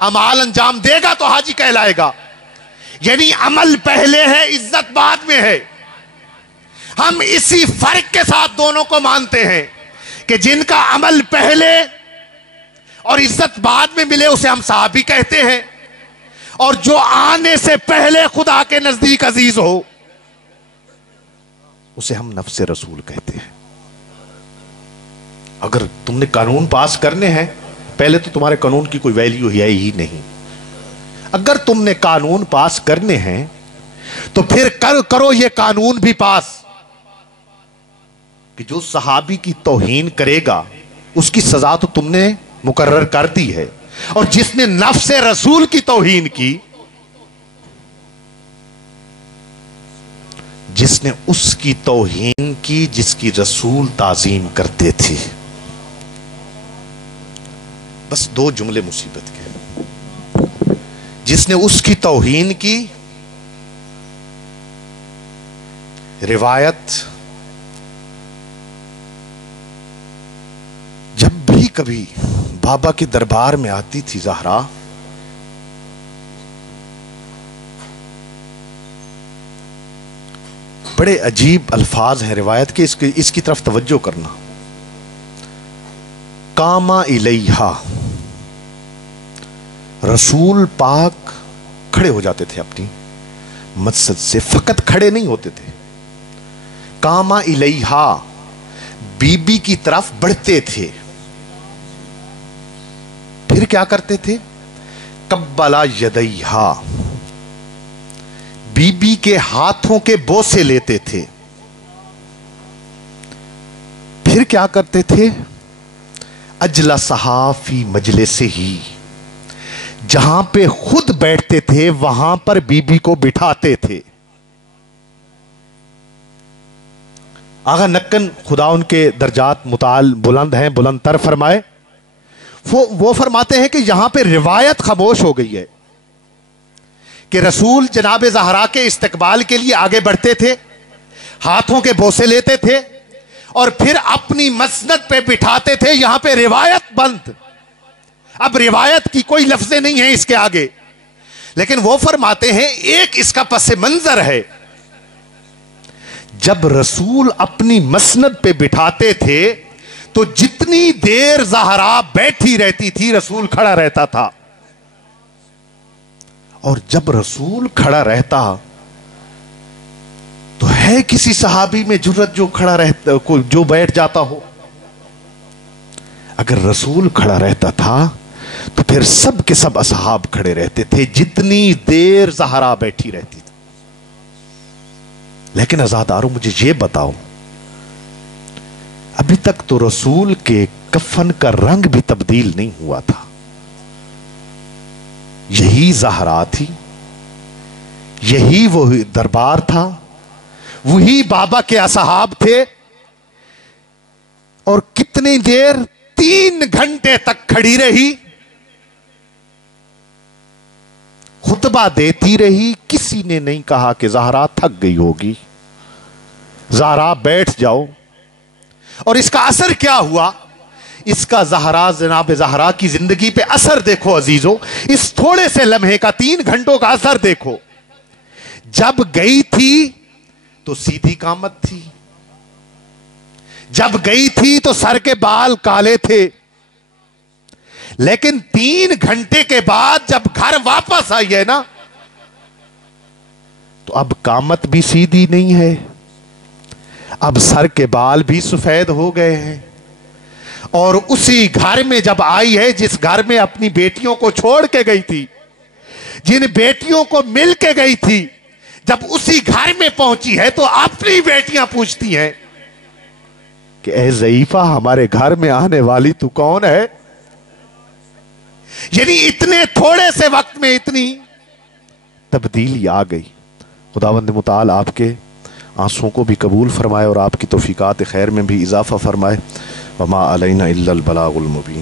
اعمال انجام دے گا تو حاجی کہلائے گا، یعنی عمل پہلے ہے عزت بعد میں ہے۔ ہم اسی فرق کے ساتھ دونوں کو مانتے ہیں کہ جن کا عمل پہلے اور عزت بعد میں ملے اسے ہم صحابی کہتے ہیں، اور جو آنے سے پہلے خدا کے نزدیک عزیز ہو اسے ہم نفس رسول کہتے ہیں۔ اگر تم نے قانون پاس کرنے ہیں، پہلے تو تمہارے قانون کی کوئی ویلیو ہے ہی نہیں۔ اگر تم نے قانون پاس کرنے ہیں تو پھر کرو یہ قانون بھی پاس کہ جو صحابی کی توہین کرے گا اس کی سزا تو تم نے مقرر کر دی ہے، اور جس نے نفس رسول کی توہین کی، جس نے اس کی توہین کی جس کی رسول تعظیم کرتے تھے۔ بس دو جملے مصیبت کے، جس نے اس کی توہین کی، روایت جب بھی کبھی بابا کے دربار میں آتی تھی زہرا، بڑے عجیب الفاظ ہیں روایت کے، اس کی طرف توجہ کرنا۔ کاما الیہا، رسول پاک کھڑے ہو جاتے تھے اپنی مسجد سے، فقط کھڑے نہیں ہوتے تھے، کاما الیہا، بی بی کی طرف بڑھتے تھے، پھر کیا کرتے تھے؟ قبلا یدیہا، بی بی کے ہاتھوں کے بوسے لیتے تھے، پھر کیا کرتے تھے؟ اجلسہا فی مجلسہی، جہاں پہ خود بیٹھتے تھے وہاں پر بی بی کو بٹھاتے تھے۔ آغا نکن خدا ان کے درجات متعال بلند ہیں، بلند تر فرمائے، وہ فرماتے ہیں کہ یہاں پہ روایت خاموش ہو گئی ہے کہ رسول جناب زہرا کے استقبال کے لیے آگے بڑھتے تھے، ہاتھوں کے بوسے لیتے تھے اور پھر اپنی مسند پہ بٹھاتے تھے، یہاں پہ روایت بند۔ اب روایت کی کوئی لفظیں نہیں ہیں اس کے آگے، لیکن وہ فرماتے ہیں ایک اس کا پس منظر ہے، جب رسول اپنی مسند پہ بٹھاتے تھے تو جتنی دیر زہرا بیٹھی رہتی تھی رسول کھڑا رہتا تھا، اور جب رسول کھڑا رہتا تو ہے کسی صحابی میں جرت جو کھڑا رہتا، جو بیٹھ جاتا ہو؟ اگر رسول کھڑا رہتا تھا تو پھر سب کے سب اصحاب کھڑے رہتے تھے جتنی دیر زہرا بیٹھی رہتی تھی۔ لیکن عزادارو مجھے یہ بتاؤ، ابھی تک تو رسول کے کفن کا رنگ بھی تبدیل نہیں ہوا تھا، یہی زہرا تھی، یہی وہ دربار تھا، وہی بابا کے اصحاب تھے، اور کتنی دیر؟ 3 گھنٹے تک کھڑی رہی، خطبہ دیتی رہی، کسی نے نہیں کہا کہ زہرا تھک گئی ہوگی، زہرا بیٹھ جاؤ۔ اور اس کا اثر کیا ہوا؟ اس کا زہرا، جناب زہرا کی زندگی پہ اثر دیکھو عزیزو، اس تھوڑے سے لمحے کا 3 گھنٹوں کا اثر دیکھو۔ جب گئی تھی تو سیدھی قامت تھی، جب گئی تھی تو سر کے بال کالے تھے، لیکن 3 گھنٹے کے بعد جب گھر واپس آئی ہے نا تو اب قامت بھی سیدھی نہیں ہے، اب سر کے بال بھی سفید ہو گئے ہیں، اور اسی گھر میں جب آئی ہے جس گھر میں اپنی بیٹیوں کو چھوڑ کے گئی تھی، جن بیٹیوں کو مل کے گئی تھی، جب اسی گھر میں پہنچی ہے تو اپنی بیٹیاں پوچھتی ہیں کہ اے ضعیفہ ہمارے گھر میں آنے والی تو کون ہے؟ یعنی اتنے تھوڑے سے وقت میں اتنی تبدیلی آ گئی۔ خداوند متعال آپ کے آنسوؤں کو بھی قبول فرمائے اور آپ کی توفیقات خیر میں بھی اضافہ فرمائے۔ وما علینا الا البلاغ المبین۔